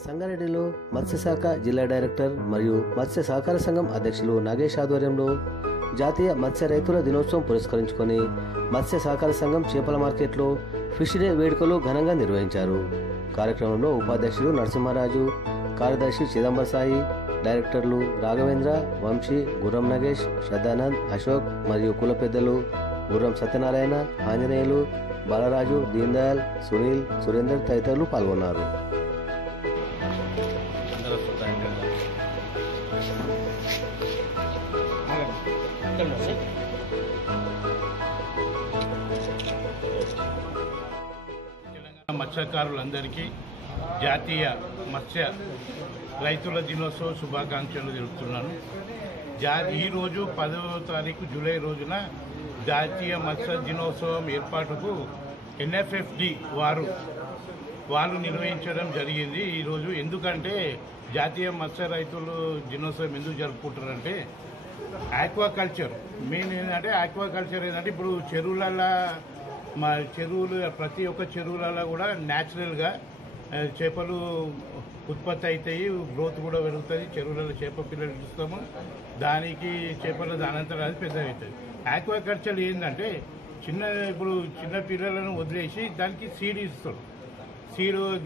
సంగారెడ్డిలో మత్స్యశాఖ జిల్లా డైరెక్టర్ మరియు మత్స్య సహకార సంఘం అధ్యక్షులు నాగేష్ ఆధ్వర్యంలో జాతీయ మత్స్య రైతుల దినోత్సవం పురస్కరించుకొని మత్స్య సహకార సంఘం చేపల మార్కెట్లో ఫిష్ డే వేడుకలు ఘనంగా నిర్వహించారు. కార్యక్రమంలో ఉపాధ్యక్షులు నరసింహారాజు, కార్యదర్శి చిదంబర సాయి, డైరెక్టర్లు రాఘవేంద్ర, వంశీ, గుర్రం నగేష్, శ్రద్ధానంద్, అశోక్ మరియు కుల పెద్దలు గుర్రం సత్యనారాయణ, ఆంజనేయులు, బాలరాజు, దీన్ దయాల్, సునీల్, సురేందర్ తదితరులు పాల్గొన్నారు. తెలంగాణ మత్స్యకారులందరికీ జాతీయ మత్స్య రైతుల దినోత్సవ శుభాకాంక్షలు తెలుపుతున్నాను. ఈరోజు 10వ తారీఖు జూలై రోజున జాతీయ మత్స్య దినోత్సవం ఏర్పాటుకు ఎన్ఎఫ్ఎఫ్డి వాళ్ళు నిర్వహించడం జరిగింది ఈరోజు. ఎందుకంటే జాతీయ మత్స్య రైతులు దినోత్సవం ఎందుకు జరుపుకుంటారంటే ఆక్వాకల్చర్ మెయిన్ ఏంటంటే ఏంటంటే ఇప్పుడు చెరువులలో ప్రతి ఒక్క చెరువులలో కూడా న్యాచురల్గా చేపలు ఉత్పత్తి అవుతాయి, గ్రోత్ కూడా పెరుగుతుంది. చెరువులలో చేప పిల్లలు ఇస్తాము, దానికి చేపల దానంతరం అది పెద్ద అవుతుంది. ఆక్వాకల్చర్ ఏంటంటే ఇప్పుడు చిన్న పిల్లలను వదిలేసి దానికి సీడ్ ఇస్తాడు.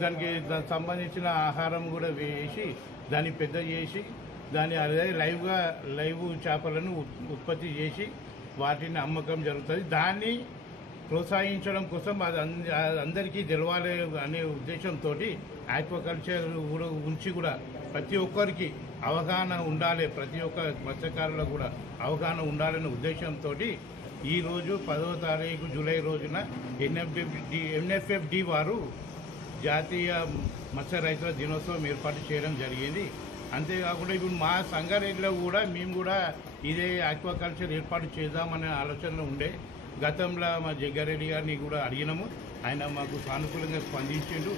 దానికి సంబంధించిన ఆహారం కూడా వేసి దాన్ని పెద్ద చేసి దాన్ని అదే లైవ్ చేపలను ఉత్పత్తి చేసి వాటిని అమ్మకం జరుగుతుంది. దాన్ని ప్రోత్సహించడం కోసం అది అందరికీ తెలవాలి అనే ఉద్దేశంతో ఆక్వాకల్చర్ కూడా ప్రతి ఒక్కరికి అవగాహన ఉండాలి, ప్రతి ఒక్క మత్స్యకారులకు కూడా అవగాహన ఉండాలనే ఉద్దేశంతో ఈరోజు 10వ తారీఖు జూలై రోజున ఎన్ఎఫ్ఎఫ్డి వారు జాతీయ మత్స్య రైతుల దినోత్సవం ఏర్పాటు చేయడం జరిగింది. అంతేకాకుండా ఇప్పుడు మా సంగారెడ్డిలో కూడా మేము కూడా ఇదే ఆక్వాకల్చర్ ఏర్పాటు చేద్దామనే ఆలోచన ఉండే. గతంలో మా జగ్గారెడ్డి గారిని కూడా అడిగినాము, ఆయన మాకు సానుకూలంగా స్పందించిండు.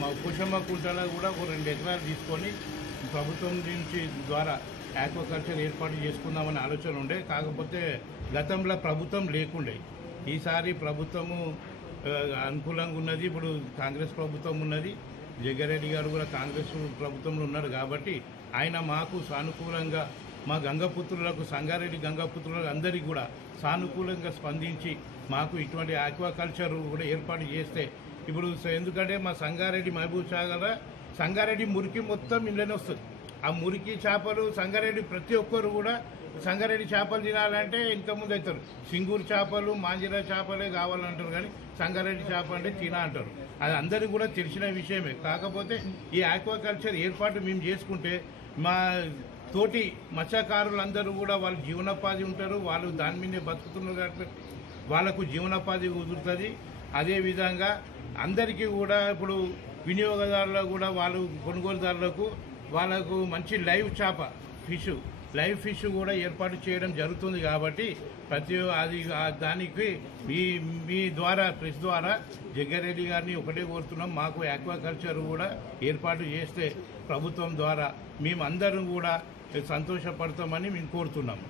మా కుషమ్మ కుంటలో కూడా ఒక 2 ఎకరాలు తీసుకొని ప్రభుత్వం నుంచి ద్వారా ఆక్వాకల్చర్ ఏర్పాటు చేసుకుందామనే ఆలోచన ఉండే. కాకపోతే గతంలో ప్రభుత్వం లేకుండే, ఈసారి ప్రభుత్వము అనుకూలంగా ఉన్నది. ఇప్పుడు కాంగ్రెస్ ప్రభుత్వం ఉన్నది, జగ్గారెడ్డి గారు కూడా కాంగ్రెస్ ప్రభుత్వంలో ఉన్నారు కాబట్టి ఆయన మాకు సానుకూలంగా మా గంగపుత్రులకు సంగారెడ్డి గంగపుత్రులకు అందరికీ కూడా సానుకూలంగా స్పందించి మాకు ఇటువంటి ఆక్వాకల్చర్ కూడా ఏర్పాటు చేస్తే ఇప్పుడు ఎందుకంటే మా సంగారెడ్డి మహబూబ్ సాగర్ సంగారెడ్డి మురికి మొత్తం ఇంట్లోనే వస్తుంది. ఆ మురికి చేపలు సంగారెడ్డి ప్రతి ఒక్కరు కూడా సంగారెడ్డి చేపలు తినాలంటే ఇంతకుముందు అవుతారు, సింగూరు చేపలు మాంజిరా చేపలే కావాలంటారు, కానీ సంగారెడ్డి చేప అంటే తిన అంటారు. అది అందరికీ కూడా తెలిసిన విషయమే. కాకపోతే ఈ ఆక్వాకల్చర్ ఏర్పాటు మేము చేసుకుంటే మా తోటి మత్స్యకారులందరూ కూడా వాళ్ళు జీవనోపాధి ఉంటారు, వాళ్ళు దాని మీదే బతుకుతున్నారు కాబట్టి వాళ్ళకు జీవనోపాధి కుదురుతుంది. అదేవిధంగా అందరికీ కూడా ఇప్పుడు వినియోగదారులకు కూడా వాళ్ళు కొనుగోలుదారులకు వాళ్ళకు మంచి లైవ్ ఫిష్ కూడా ఏర్పాటు చేయడం జరుగుతుంది. కాబట్టి దానికి మీ ద్వారా ప్రెస్ ద్వారా జగ్గారెడ్డి గారిని ఒకటే కోరుతున్నాం, మాకు ఆక్వాకల్చర్ కూడా ఏర్పాటు చేస్తే ప్రభుత్వం ద్వారా మేమందరం కూడా సంతోషపడతామని మేము కోరుతున్నాము.